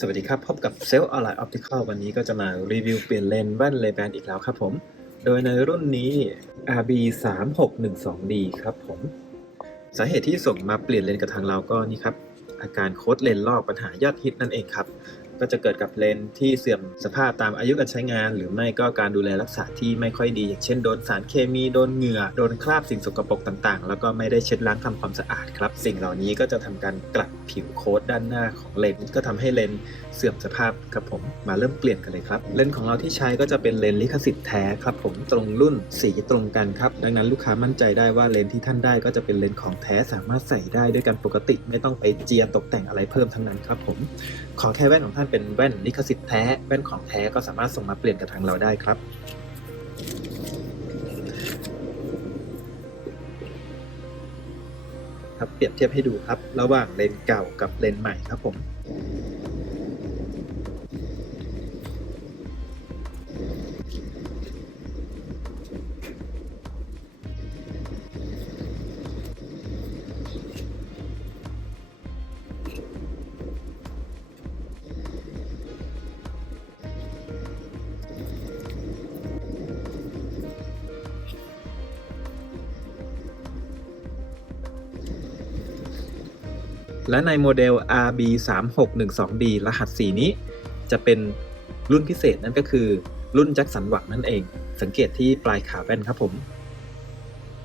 สวัสดีครับ พบกับเซลล์ออนไลน์ออปติคอลวันนี้ก็จะมารีวิวเปลี่ยนเลนส์แว่นเลแบนอีกแล้วครับผม โดยในรุ่นนี้ RB 3 6 1 2 D ครับผม สาเหตุที่ส่งมาเปลี่ยนเลนส์กับทางเราก็นี่ครับ อาการโคดเลนส์ลอกปัญหายอดฮิตนั่นเองครับ ก็จะเกิดกับเลนส์ที่เสื่อมสภาพตามอายุการใช้งาน หรือไม่ก็การดูแลรักษาที่ไม่ค่อยดี อย่างเช่นโดนสารเคมีโดนเหงื่อโดนคราบสิ่งสกปรกต่างๆ แล้วก็ไม่ได้เช็ดล้างทำความสะอาดครับ สิ่งเหล่านี้ก็จะทำการกลัดผิวโค้ดด้านหน้าของเลนส์ก็ทำให้เลนส์เสื่อมสภาพครับผมมาเริ่มเปลี่ยนกันเลยครับเลนส์ของเราที่ใช้ก็จะเป็นเลนส์ลิขสิทธิ์แท้ครับผมตรงรุ่นสีตรงกันครับดังนั้นลูกค้ามั่นใจได้ว่าเลนส์ที่ท่านได้ก็จะเป็นเลนส์ของแท้สามารถใส่ได้ด้วยกันปกติ ไม่ต้องไปเจียตกแต่งอะไรเพิ่มทั้งนั้นครับผมขอแค่แว่นของท่านเป็นแว่นลิขสิทธิ์แท้แว่นของแท้ก็สามารถส่งมาเปลี่ยนกับทางเราได้ครับ ครับเปรียบเทียบให้ดูครับ ระหว่างเลนส์เก่ากับเลนส์ใหม่ครับผม และในโมเดล RB 3 6 1 2 D รหัสสีนี้จะเป็นรุ่นพิเศษนั่นก็คือรุ่นแจ็คสันหวังนั่นเอง สังเกตที่ปลายขาแว่นครับผม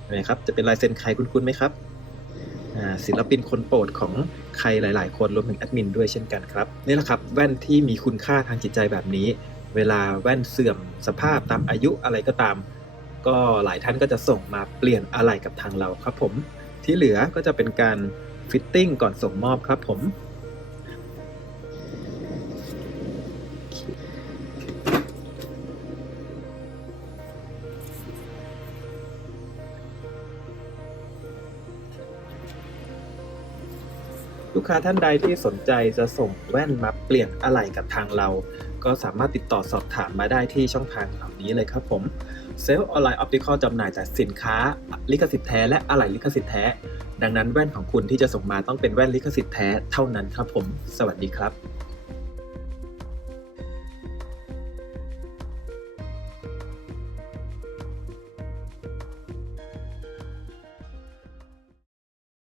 เห็นไหมครับ จะเป็นลายเซ็นใครคุ้นๆไหมครับ ศิลปินคนโปรดของใครหลาย ๆ คนรวมถึงแอดมินด้วยเช่นกันครับ นี่แหละครับ แว่นที่มีคุณค่าทางจิตใจแบบนี้ เวลาแว่นเสื่อมสภาพตามอายุอะไรก็ตาม ก็หลายท่านก็จะส่งมาเปลี่ยนอะไรกับทางเราครับผมที่เหลือก็จะเป็นการ ฟิตติ้งก่อนส่งมอบครับผม ลูกค้าท่านใดที่สนใจจะส่งแว่นมาเปลี่ยนอะไหล่กับทางเรา ก็สามารถติดต่อสอบถามมาได้ที่ช่องทางเหล่านี้เลยครับผมเซลล์ออนไลน์ออปติคอลจำหน่ายแต่สินค้า ลิขสิทธิ์แท้และอะไหล่ลิขสิทธิ์แท้ ดังนั้นแว่นของคุณที่จะส่งมาต้องเป็นแว่นลิขสิทธิ์แท้เท่านั้นครับผม สวัสดีครับ